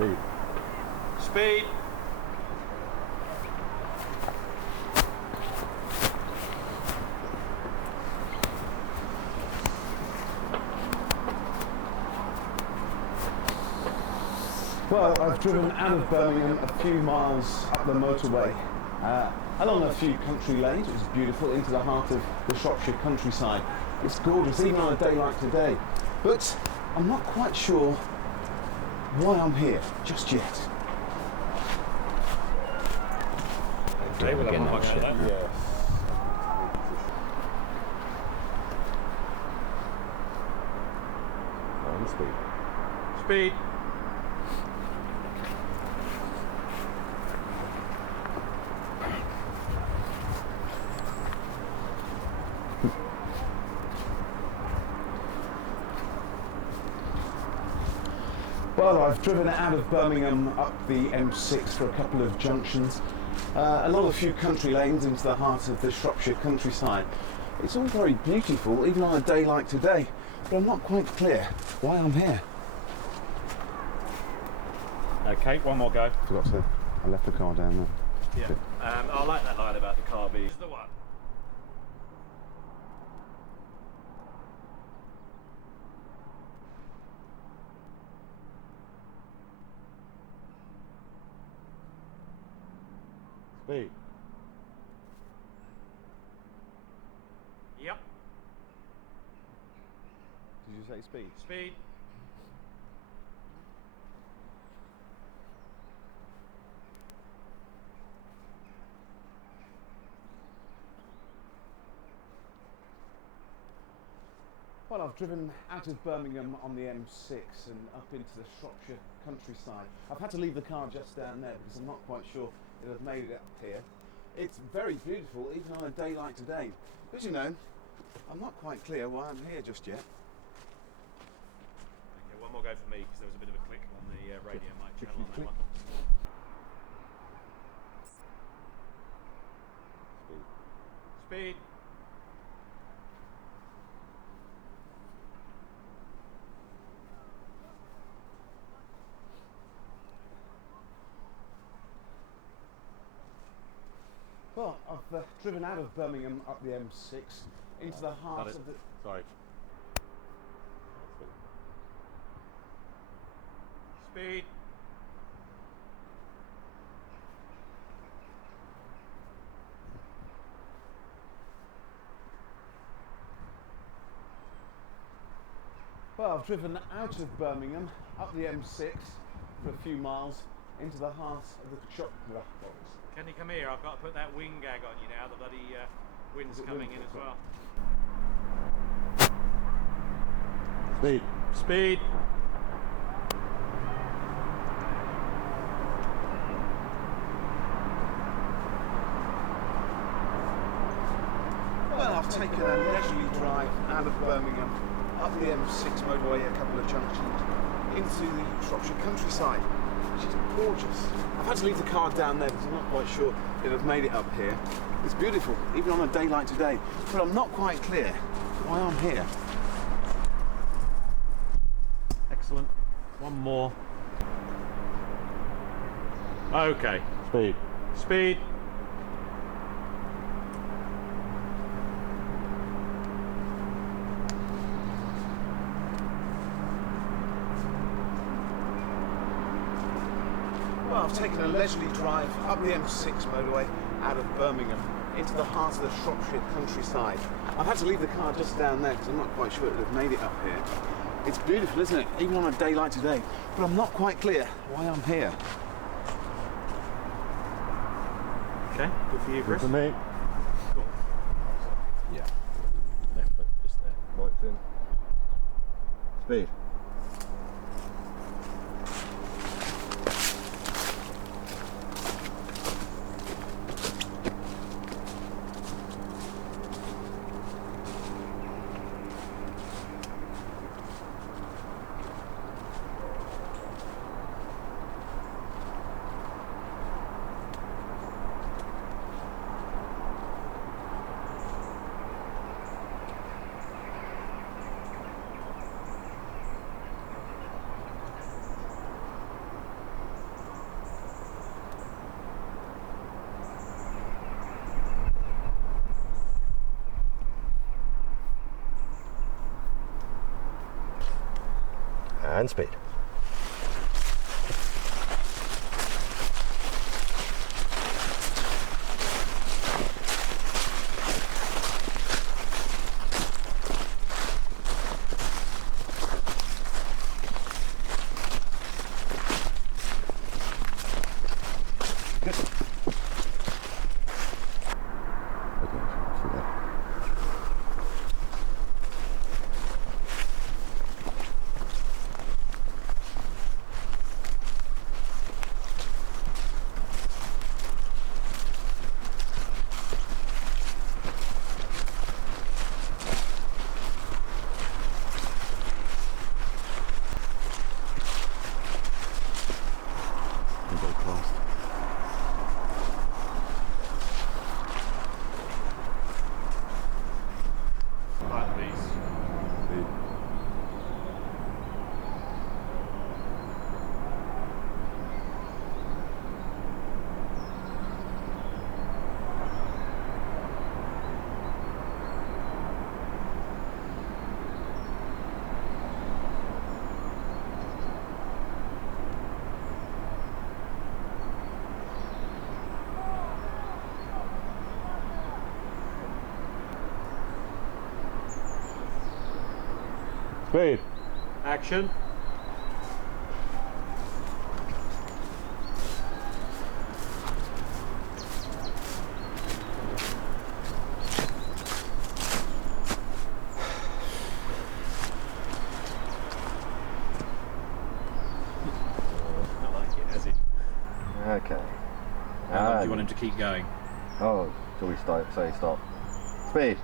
Speed. Speed. Well, I've driven out of Birmingham a few miles up the motorway, along a few country lanes, which is beautiful, into the heart of the Shropshire countryside. It's gorgeous, even on a day like today. But I'm not quite sure why I'm here just yet. Okay, we'll have a watch that. Yes. On speed. Speed. Well, I've driven out of Birmingham up the M6 for a couple of junctions, along a few country lanes into the heart of the Shropshire countryside. It's all very beautiful, even on a day like today, but I'm not quite clear why I'm here. Okay, one more go. Forgot to, I left the car down there. Yeah. I like that line about the car being the one. Speed. Yep. Did you say speed? Speed. Well, I've driven out of Birmingham on the M6 and up into the Shropshire countryside. I've had to leave the car just down there because I'm not quite sure that I've made it up here. It's very beautiful, even on a day like today. But you know, I'm not quite clear why I'm here just yet. Okay, one more go for me because there was a bit of a click on the radio mic channel on that one. Speed. Well, I've driven out of Birmingham up the M6 into the heart of the... Sorry. Speed. Well, I've driven out of Birmingham up the M6 for a few miles into the heart of the shop. Can you come here? I've got to put that wing gag on you now. The bloody wind's coming in as well. Speed. Speed. Well, I've taken a leisurely drive out of Birmingham up the M6 motorway, a couple of junctions, into the Shropshire countryside, which is gorgeous. I've had to leave the car down there because I'm not quite sure that I've made it up here. It's beautiful, even on a day like today, but I'm not quite clear why I'm here. Excellent. One more. Okay. Speed. Speed. Well, I've taken a leisurely drive up the M6 motorway out of Birmingham into the heart of the Shropshire countryside. I've had to leave the car just down there because I'm not quite sure that I've made it up here. It's beautiful, isn't it? Even on a day like today. But I'm not quite clear why I'm here. Okay, good for you, Chris. Good for me. Cool. Yeah. Left foot, just there. Right in. Speed. And speed. Good. Okay, through there. Go past. Like these. Speed. Speed. Action. I like it, has it? Okay. How long do And- you want him to keep going? Oh, till we say stop. Speed.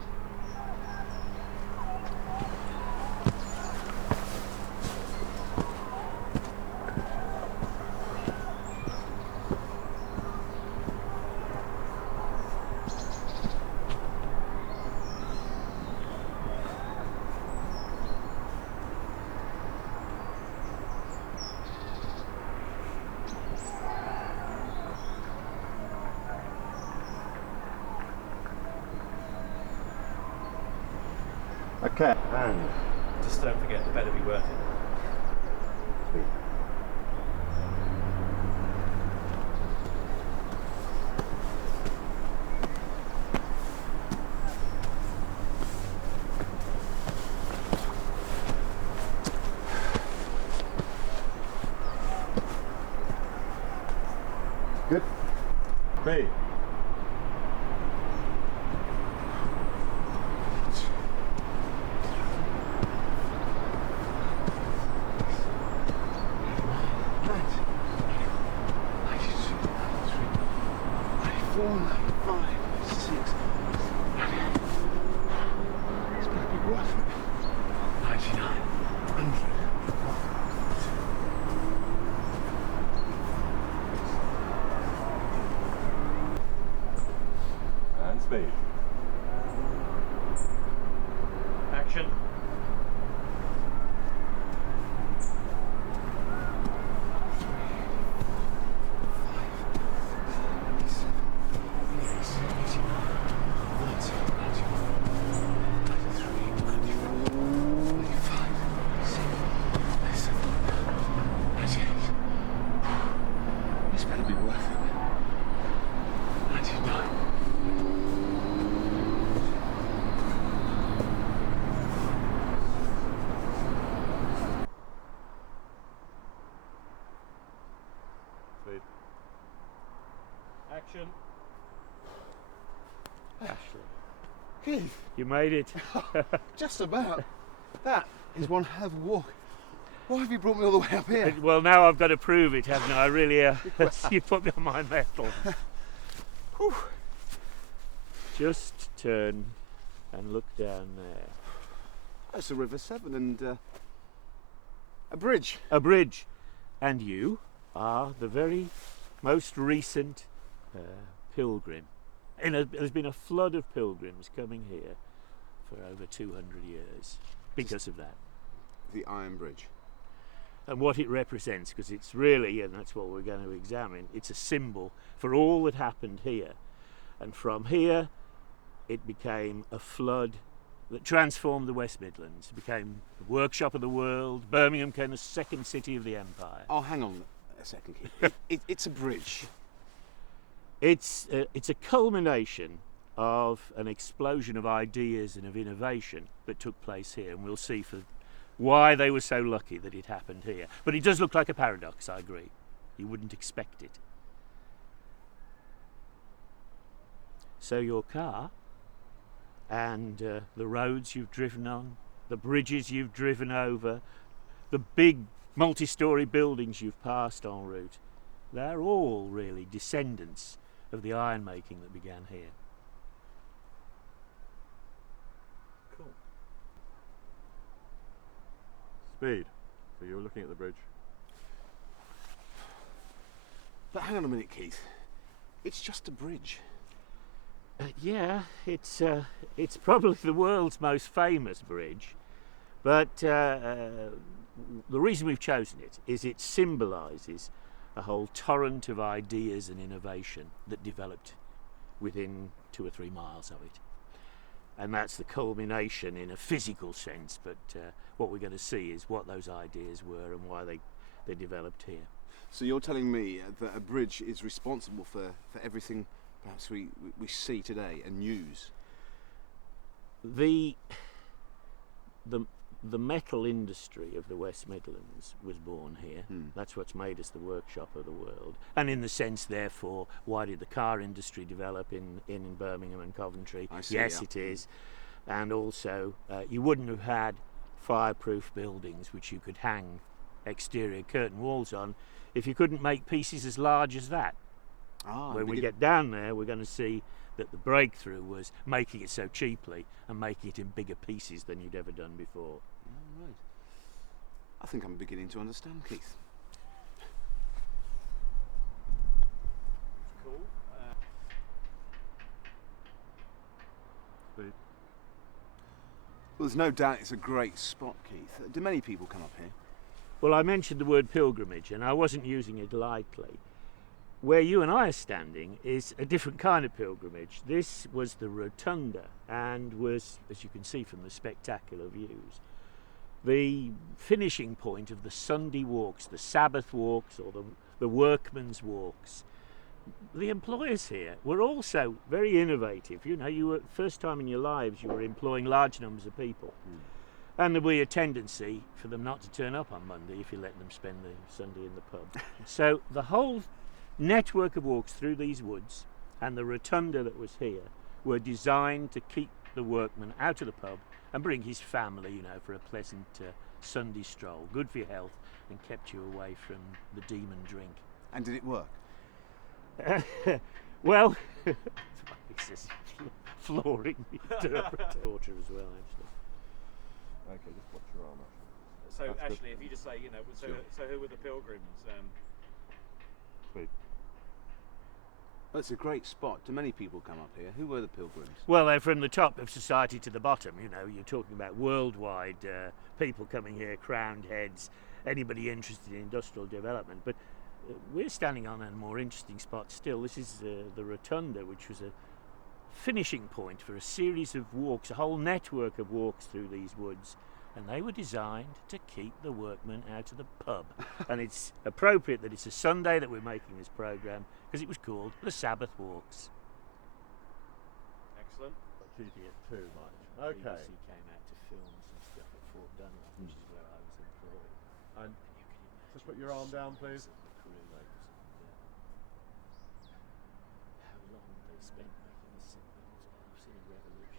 Okay. And Just don't forget, the better be worth it. speed. Good. Speed. It's going to be worth it. 99, 100. And speed. Action. This better be worth it. 99. Speed. Action. Keith, You made it. just about. That is one hell of a walk. Why have you brought me all the way up here? Well, now I've got to prove it, haven't I? I really, you put me on my mettle. Whew. Just turn and look down there. That's the River Severn and a bridge. A bridge. And you are the very most recent pilgrim. There's been a flood of pilgrims coming here for over 200 years because of that. The Iron Bridge. And what it represents, because it's really, and that's what we're going to examine, it's a symbol for all that happened here. And from here, it became a flood that transformed the West Midlands. It became the workshop of the world. Birmingham became the second city of the empire. Oh, hang on a second, Keith. It's a bridge. It's a culmination of an explosion of ideas and of innovation that took place here, and we'll see for why they were so lucky that it happened here. But it does look like a paradox, I agree. You wouldn't expect it. So your car and the roads you've driven on, the bridges you've driven over, the big multi-storey buildings you've passed en route, they're all really descendants of the iron making that began here. Cool. Speed. So you're looking at the bridge. But hang on a minute, Keith. It's just a bridge. Yeah, it's probably the world's most famous bridge, but the reason we've chosen it is it symbolises a whole torrent of ideas and innovation that developed within 2 or 3 miles of it. And that's the culmination in a physical sense, but what we're going to see is what those ideas were and why they developed here. So you're telling me that a bridge is responsible for everything perhaps we see today and use? The metal industry of the West Midlands was born here. That's what's made us the workshop of the world. And in the sense, therefore, why did the car industry develop in Birmingham and Coventry? I see, Yes, yeah. it is. And also, you wouldn't have had fireproof buildings which you could hang exterior curtain walls on if you couldn't make pieces as large as that. When we get down there, we're going to see that the breakthrough was making it so cheaply and making it in bigger pieces than you'd ever done before. Oh, right. I think I'm beginning to understand, Keith. Cool. Speed. Well, there's no doubt it's a great spot, Keith. Do many people come up here? Well, I mentioned the word pilgrimage, and I wasn't using it lightly. Where you and I are standing is a different kind of pilgrimage. This was the rotunda and was, as you can see from the spectacular views, the finishing point of the Sunday walks, the Sabbath walks, or the workmen's walks. The employers here were also very innovative. You know, you were first time in your lives you were employing large numbers of people. And there'll be a tendency for them not to turn up on Monday if you let them spend the Sunday in the pub. So the whole network of walks through these woods and the rotunda that was here were designed to keep the workman out of the pub and bring his family, you know, for a pleasant Sunday stroll. Good for your health and kept you away from the demon drink. And did it work? Well, this is flooring the interpreter. Daughter as well, actually. Okay, just watch your arm. So That's good. actually, if you just say, you know, so who were the pilgrims? Speed. Well, it's a great spot. Do many people come up here? Who were the pilgrims? Well, they're from the top of society to the bottom. You know, you're talking about worldwide people coming here, crowned heads, anybody interested in industrial development. But we're standing on a more interesting spot still. This is the rotunda, which was a finishing point for a series of walks, a whole network of walks through these woods. And they were designed to keep the workmen out of the pub. And it's appropriate that it's a Sunday that we're making this programme, because it was called the Sabbath Walks. Excellent. Not cheating it too much. Okay. BBC came out to film some stuff at Fort Dunlop, which is where I was employed. And And you can imagine just put your arm down, the please. crew and how long they spent making this thing. It was an absolute revolution.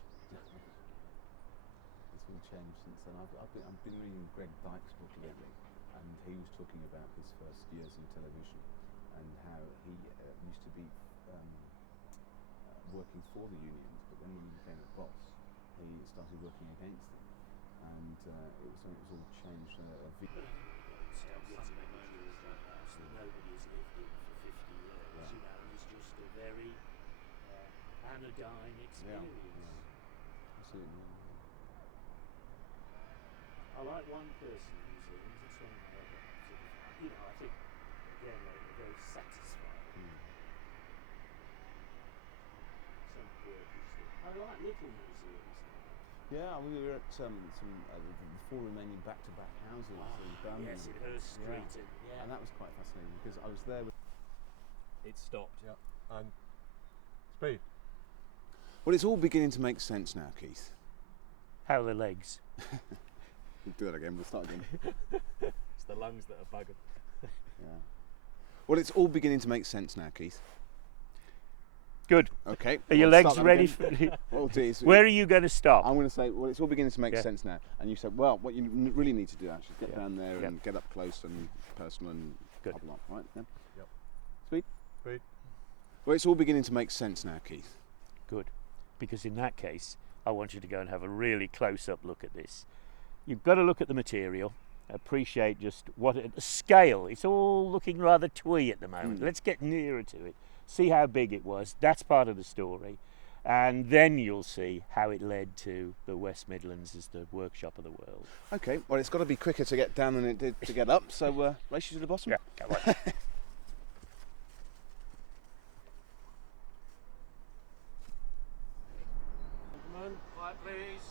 It's been changed since then. I've been reading Greg Dyke's book lately, and he was talking about his first years in television and how he used to be working for the unions, but then when he became a boss, he started working against them, and it was all changed. Nobody has lived in for 50 years, Yeah. you know, it's just a very anodyne experience. Absolutely. I like one person museums, that's one of my other sort of, you know, I think, again, they're very satisfying. Some work is, I like little museums. Yeah, we were at the four remaining back-to-back houses in Birmingham. Yes, it has street. Yeah. And that was quite fascinating because I was there with. It stopped. Yeah. And speed. Well, it's all beginning to make sense now, Keith. How are the legs? We'll do that again. We'll start again. It's the lungs that are bugging. Yeah. Well, it's all beginning to make sense now, Keith. Good. Okay. Are your we'll legs start that ready? again. Well, geez, Where are you going to stop? I'm going to say, well, it's all beginning to make Yeah. sense now. And you said, well, what you really need to do actually is get Yeah. down there Yeah. and get up close and personal and Good. couple up, right? Yeah. Yep. Speed. Speed. Well, it's all beginning to make sense now, Keith. Good. Because in that case, I want you to go and have a really close-up look at this. You've got to look at the material, appreciate just the scale. It's all looking rather twee at the moment. Let's get nearer to it, see how big it was. That's part of the story. And then you'll see how it led to the West Midlands as the workshop of the world. Okay, well, it's got to be quicker to get down than it did to get up, so race you to the bottom. Yeah, come on. Gentlemen, quiet please.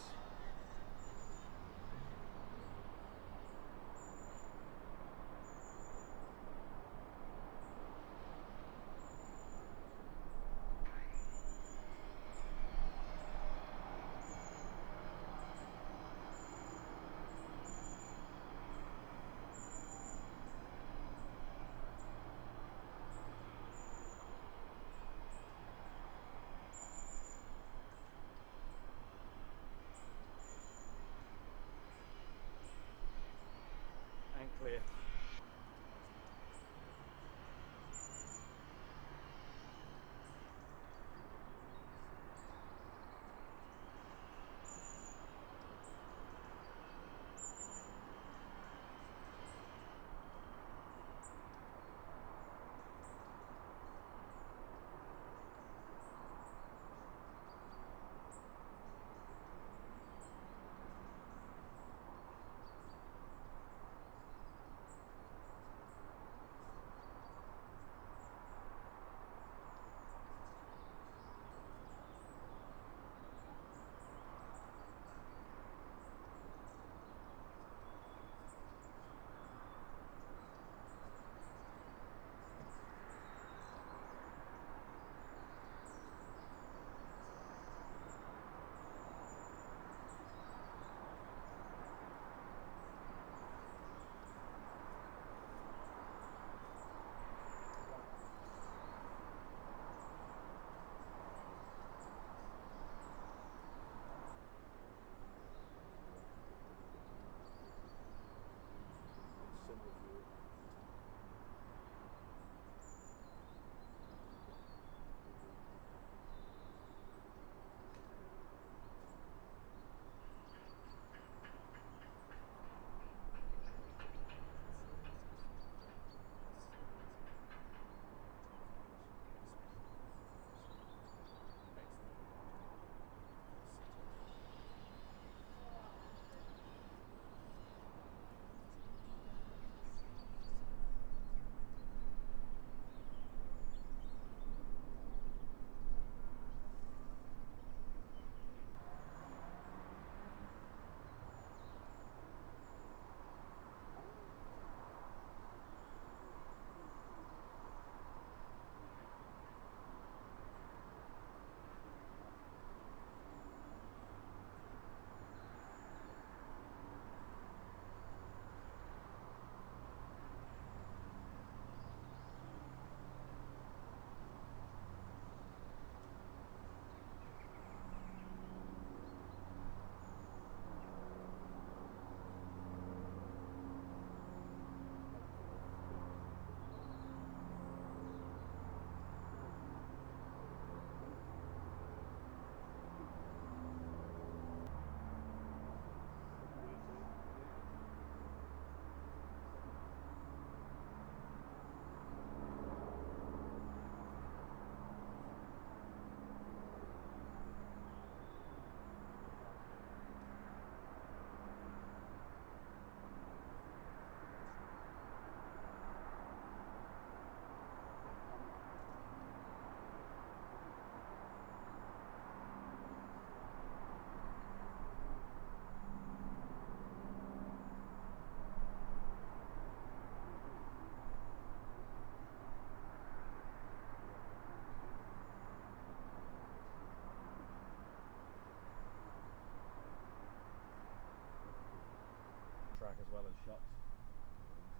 back as well as shots.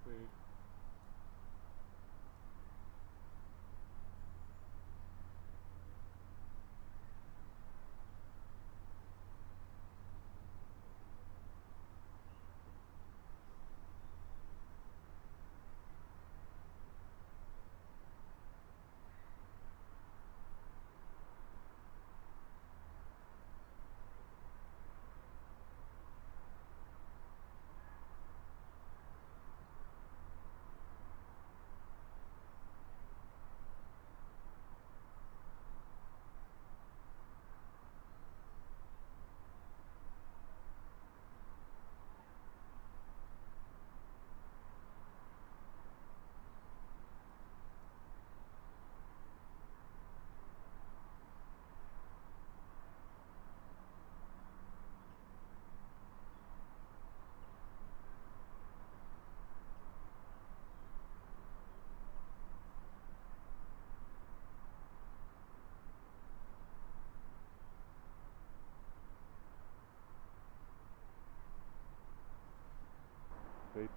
Speed. Speed.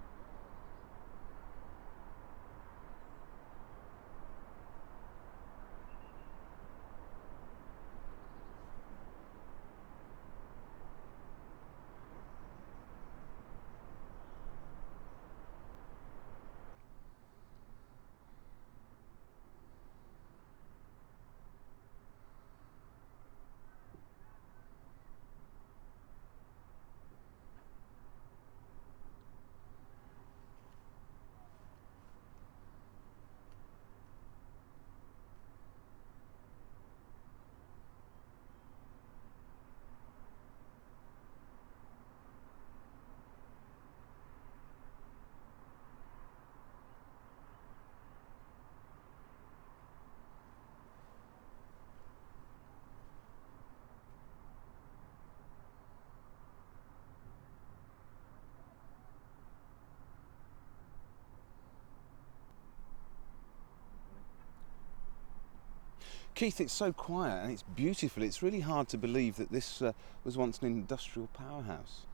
Keith, it's so quiet and it's beautiful. It's really hard to believe that this was once an industrial powerhouse.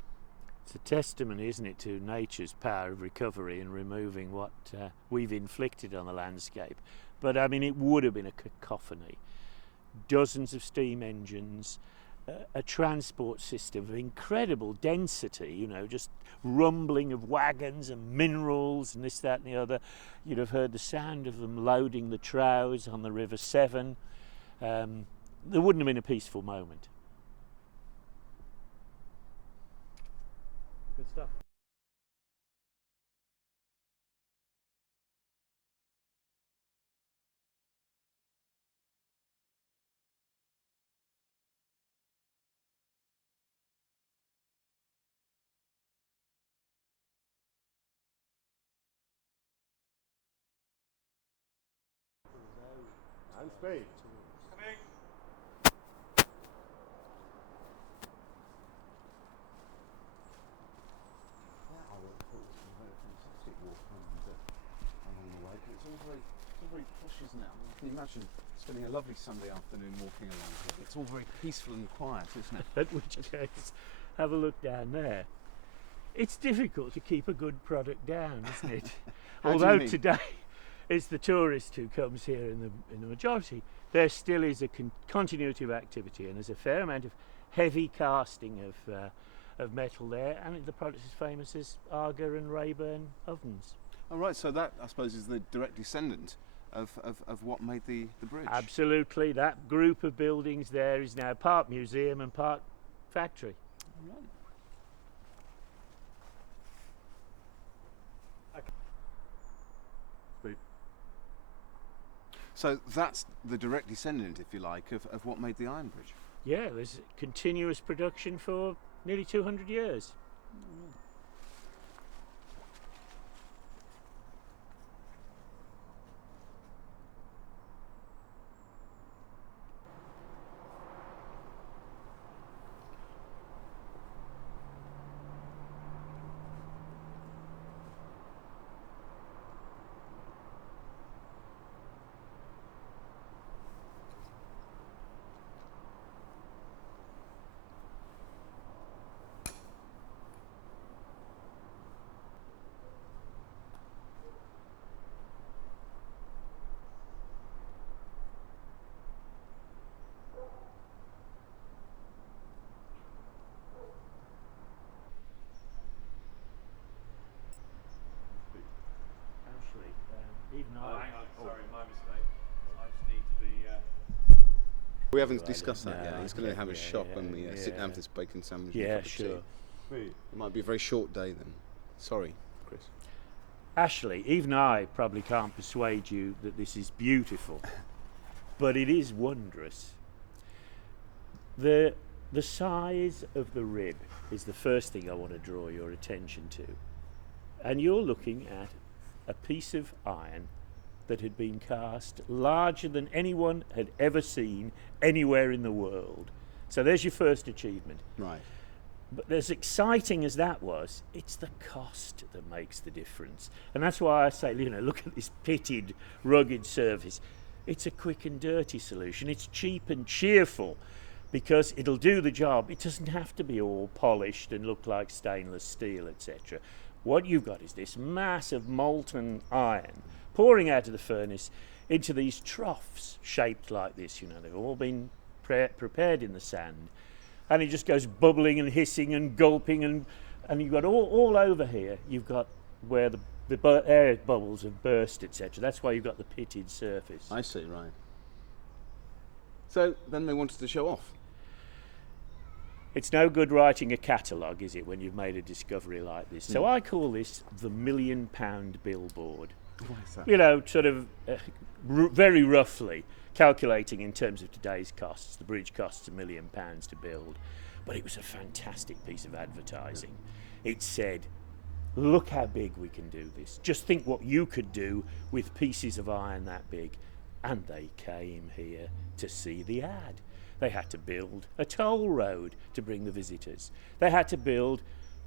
It's a testimony, isn't it, to nature's power of recovery and removing what we've inflicted on the landscape. But I mean, it would have been a cacophony. Dozens of steam engines, a transport system of incredible density, you know, just rumbling of wagons and minerals and this, that and the other. You'd have heard the sound of them loading the troughs on the River Severn. There wouldn't have been a peaceful moment. Good stuff. And speed. Coming. I would have thought this was a very fantastic walk along the lake. It's all very posh, isn't it? I can imagine spending a lovely Sunday afternoon walking along here. It's all very peaceful and quiet, isn't it? At which case, have a look down there. It's difficult to keep a good product down, isn't it? How do you Although mean? today it's the tourist who comes here in the majority, there still is a continuity of activity, and there's a fair amount of heavy casting of metal there, and the product is famous as Arger and Rayburn ovens. Oh, right, so that, I suppose, is the direct descendant of what made the bridge. Absolutely, that group of buildings there is now part museum and part factory. Right. Speed. So that's the direct descendant, if you like, of what made the Iron Bridge. Yeah, there's continuous production for nearly 200 years. We haven't Right, discussed that no, yet. He's going to have a shop when we sit down for this bacon sandwich. and a Yeah, cup of tea. sure. Speed. It might be a very short day then. Sorry, Chris. Ashley, even I probably can't persuade you that this is beautiful, but it is wondrous. The size of the rib is the first thing I want to draw your attention to. And you're looking at a piece of iron that had been cast larger than anyone had ever seen anywhere in the world. So there's your first achievement. Right. But as exciting as that was, it's the cost that makes the difference. And that's why I say, look at this pitted, rugged surface. It's a quick and dirty solution. It's cheap and cheerful because it'll do the job. It doesn't have to be all polished and look like stainless steel, etc. What you've got is this mass of molten iron pouring out of the furnace into these troughs shaped like this. They've all been prepared in the sand. And it just goes bubbling and hissing and gulping, and you've got all over here, you've got where the air bubbles have burst, etc. That's why you've got the pitted surface. I see, right. So then they wanted to show off. It's no good writing a catalogue, is it, when you've made a discovery like this? So I call this the £1 million billboard. Why is that? Sort of very roughly calculating in terms of today's costs. The bridge costs £1 million to build, but it was a fantastic piece of advertising. It said, look how big we can do this. Just think what you could do with pieces of iron that big. And they came here to see the ad. They had to build a toll road to bring the visitors. They had to build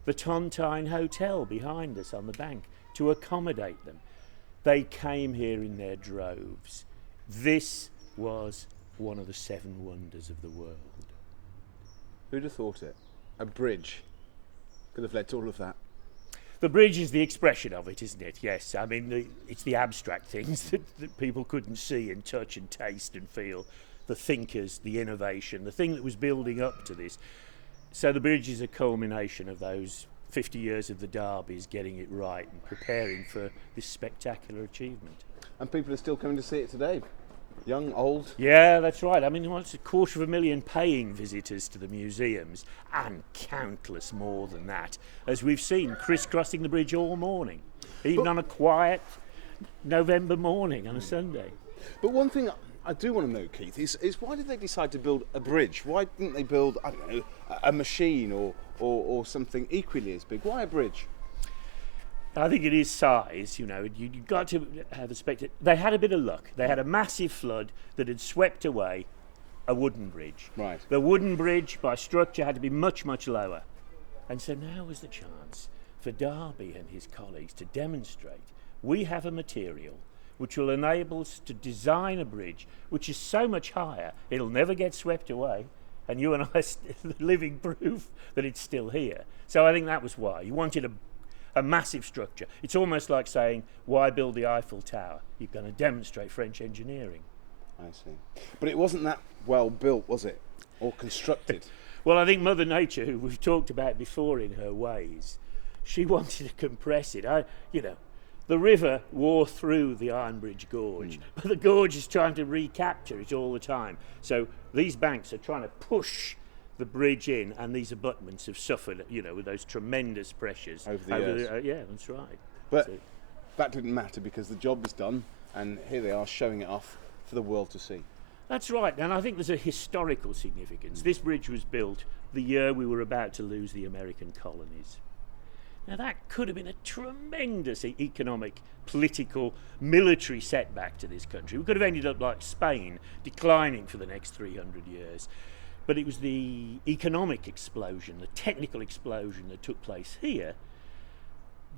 the Tontine Hotel behind us on the bank to accommodate them. They came here in their droves. This was one of the 7 wonders of the world. Who'd have thought it? A bridge could have led to all of that. The bridge is the expression of it, isn't it? Yes, I mean, it's the abstract things that people couldn't see and touch and taste and feel. The thinkers, the innovation, the thing that was building up to this. So the bridge is a culmination of those 50 years of the Derbies getting it right and preparing for this spectacular achievement. And people are still coming to see it today. Young, old. Yeah, that's right. I mean, it's 250,000 paying visitors to the museums and countless more than that, as we've seen crisscrossing the bridge all morning, even on a quiet November morning on a Sunday. But one thing I do want to know, Keith, is why did they decide to build a bridge? Why didn't they build, I don't know, a machine or something equally as big? Why a bridge? I think it is size, you've got to have a spectacle. They had a bit of luck. They had a massive flood that had swept away a wooden bridge. Right. The wooden bridge, by structure, had to be much, much lower. And so now was the chance for Derby and his colleagues to demonstrate we have a material which will enable us to design a bridge which is so much higher it'll never get swept away, and you and I are the living proof that it's still here. So I think that was why. You wanted a massive structure. It's almost like saying, why build the Eiffel Tower? You're going to demonstrate French engineering. I see. But it wasn't that well built, was it? Or constructed? Well, I think Mother Nature, who we've talked about before in her ways, she wanted to compress it. The river wore through the Iron Bridge Gorge, but the gorge is trying to recapture it all the time. So these banks are trying to push the bridge in, and these abutments have suffered, with those tremendous pressures. Over the years. Yeah, that's right. But So- that didn't matter because the job was done, and here they are showing it off for the world to see. That's right, and I think there's a historical significance. This bridge was built the year we were about to lose the American colonies. Now that could have been a tremendous economic, political, military setback to this country. We could have ended up like Spain, declining for the next 300 years. But it was the economic explosion, the technical explosion that took place here,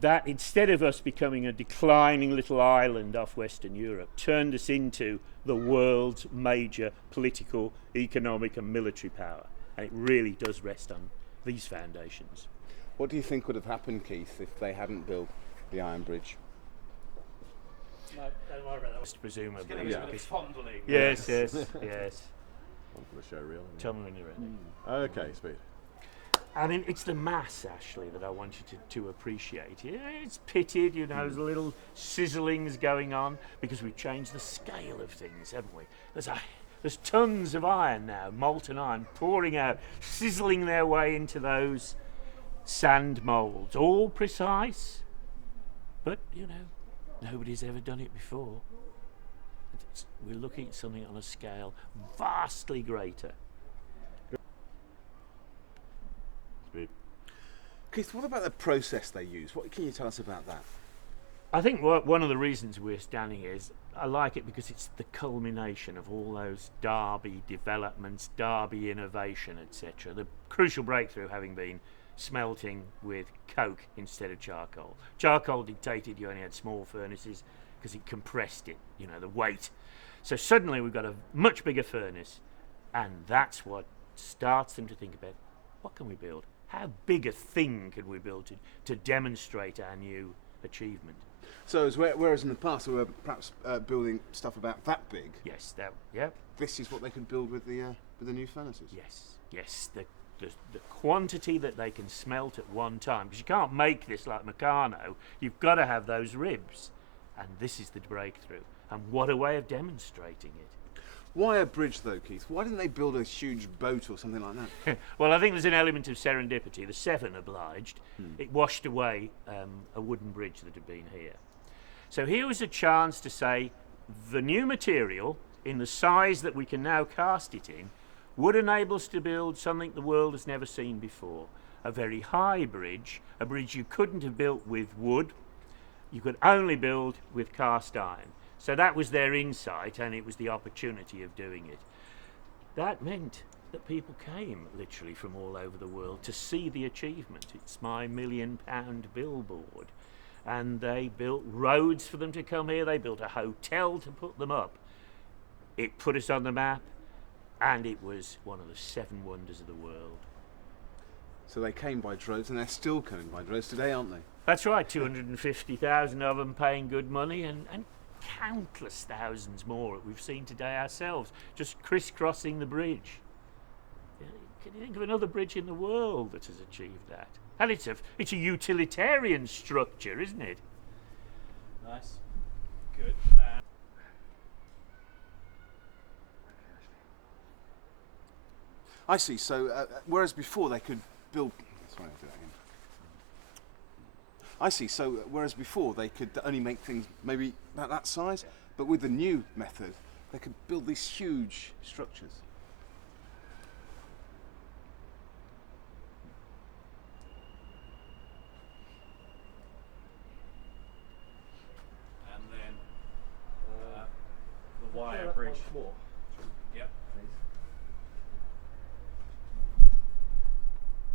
that instead of us becoming a declining little island off Western Europe, turned us into the world's major political, economic and military power. And it really does rest on these foundations. What do you think would have happened, Keith, if they hadn't built the Iron Bridge? No, don't worry about that. Presumably. Getting a bit of fondling. Yes. One for the show reel. isn't it? Tell me when you're ready. Okay, speed. I mean, it's the mass, Ashley, that I want you to appreciate. Yeah, it's pitted, there's little sizzlings going on because we've changed the scale of things, haven't we? There's a There's tons of iron now, molten iron, pouring out, sizzling their way into those sand moulds. All precise, but you know, nobody's ever done it before. We're looking at something on a scale vastly greater. Keith, what about the process they use? What can you tell us about that? I think one of the reasons we're standing here is I like it because it's the culmination of all those Derby developments, Derby innovation, etc. The crucial breakthrough having been smelting with coke instead of charcoal. Charcoal dictated you only had small furnaces because it compressed it, you know, the weight. So suddenly we've got a much bigger furnace, and that's what starts them to think about, what can we build? How big a thing could we build to demonstrate our new achievement? So whereas in the past we were perhaps building stuff about that big, Yes, this is what they can build with the new furnaces. yes. The quantity that they can smelt at one time, because you can't make this like Meccano. You've got to have those ribs, and this is the breakthrough. And what a way of demonstrating it. Why a bridge though, Keith? Why didn't they build a huge boat or something like that? Well, I think there's an element of serendipity. The Severn obliged. It washed away a wooden bridge that had been here. So here was a chance to say the new material, in the size that we can now cast it in, would enable us to build something the world has never seen before. A very high bridge, a bridge you couldn't have built with wood, you could only build with cast iron. So that was their insight, and it was the opportunity of doing it. That meant that people came literally from all over the world to see the achievement. It's my £1 million billboard. And they built roads for them to come here, they built a hotel to put them up. It put us on the map, and it was one of the 7 wonders of the world. So they came by droves, and they're still coming by droves today, aren't they? That's right, 250,000 of them paying good money, and countless thousands more that we've seen today ourselves, just crisscrossing the bridge. Can you think of another bridge in the world that has achieved that? And it's a utilitarian structure, isn't it? Nice. Good. I see. So whereas before they could build. Sorry, I'll do that again. I see. So whereas before they could only make things maybe about that size, but with the new method, they could build these huge structures. And then the wire bridge. Yep.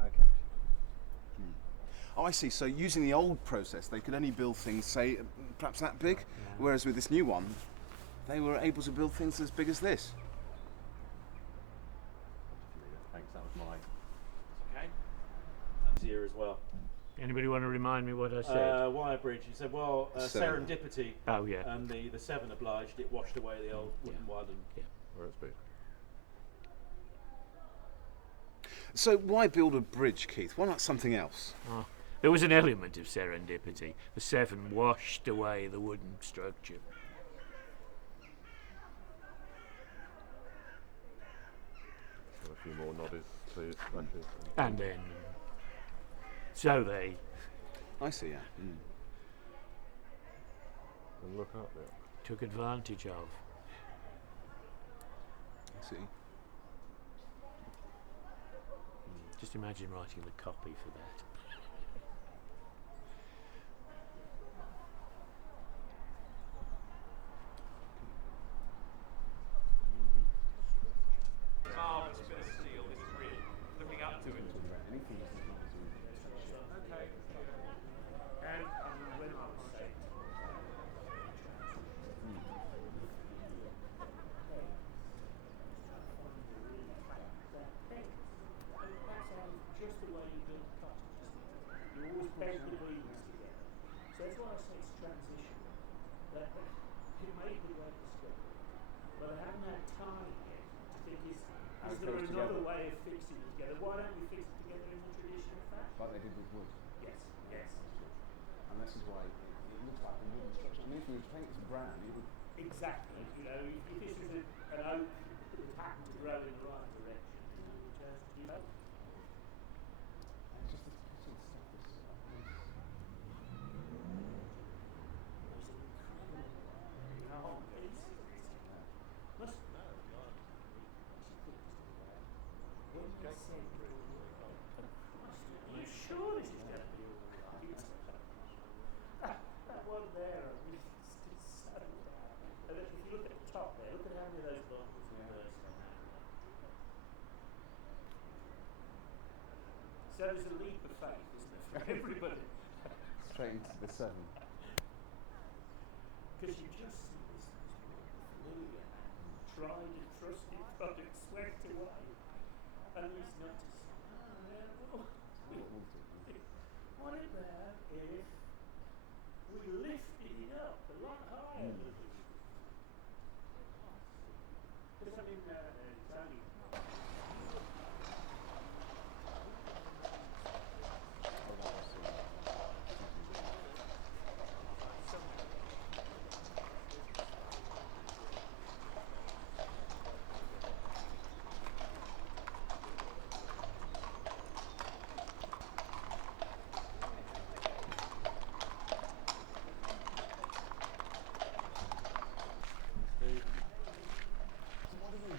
Okay. Oh, I see. So using the old process, they could only build things, say, perhaps that big, whereas with this new one, they were able to build things as big as this. Thanks, that was mine. Okay. That's here as well. Anybody want to remind me what I said? Wire bridge. You said, well, Seven. serendipity. Oh, yeah. And the Severn obliged, it washed away the old wooden one. And Where it's big. So why build a bridge, Keith? Why not something else? Oh, there was an element of serendipity. The Severn washed away the wooden structure. Got a few more nodded, please. And then, so they I see, yeah. And look up there. took advantage of. I see. Just imagine writing the copy for that. marvellous bit of steel, this bridge, looking up to it. Just the way you build cottages. You always bend the beams together. So that's why I say it's transition. That it may be like the script, but I haven't had time yet to think is there another way of fixing it together? Why don't we fix it together in the traditional fashion? Like they did with wood. Yes, yes. And this is why it looks like a wooden structure. I mean, if we were to paint this brown, it would. Exactly. You know, if this was an oak happen to grow in the right direction, just keep up. It's just this pity stuff. This Those incredible long pieces. Must know, God. When you said, are you sure this is going to be all right? That one there, I mean, it's so bad. And then if you look at the top there, look at how many of those bubbles have burst on that. So there's a leap of faith, isn't there, for everybody? straight into the sun. Because you just see this familiar and tried and trusted product swept away. And he's noticed, what about if we lifted it up a lot higher? Because I mean, it's only...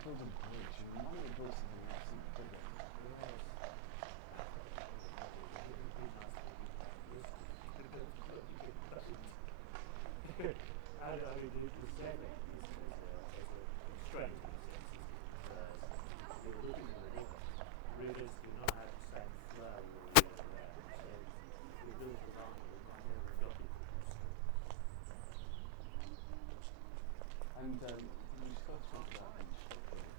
Build a bridge, and why don't we build something else and bigger? Rivers do not have the same flow all year round, so we build along with And we spoke about that in Shropshire.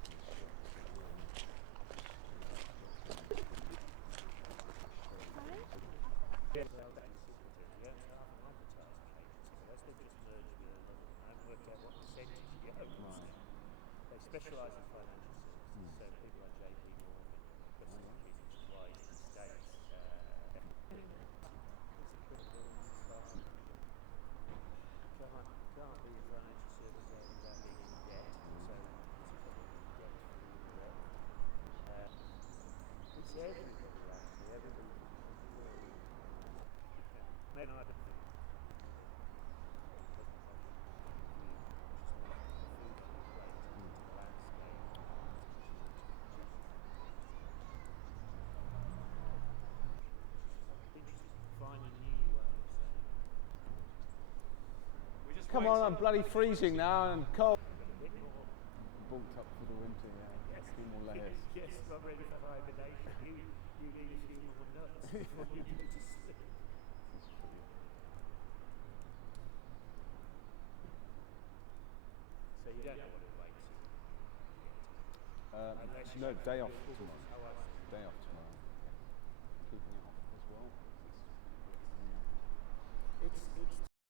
They specialise in financial services, so people like JP Morgan, Custom which is why in the States, can't be a financial service without being in debt, so it's a couple of debt free there. It's everybody actually, everybody. Then I Come on, I'm bloody freezing now and cold. Bulked up for the winter, yeah. A few more layers. Yes, I'm ready for hibernation. You need a few more nuts before you go to sleep. So you don't know what it like to No, day off tomorrow. Day off tomorrow.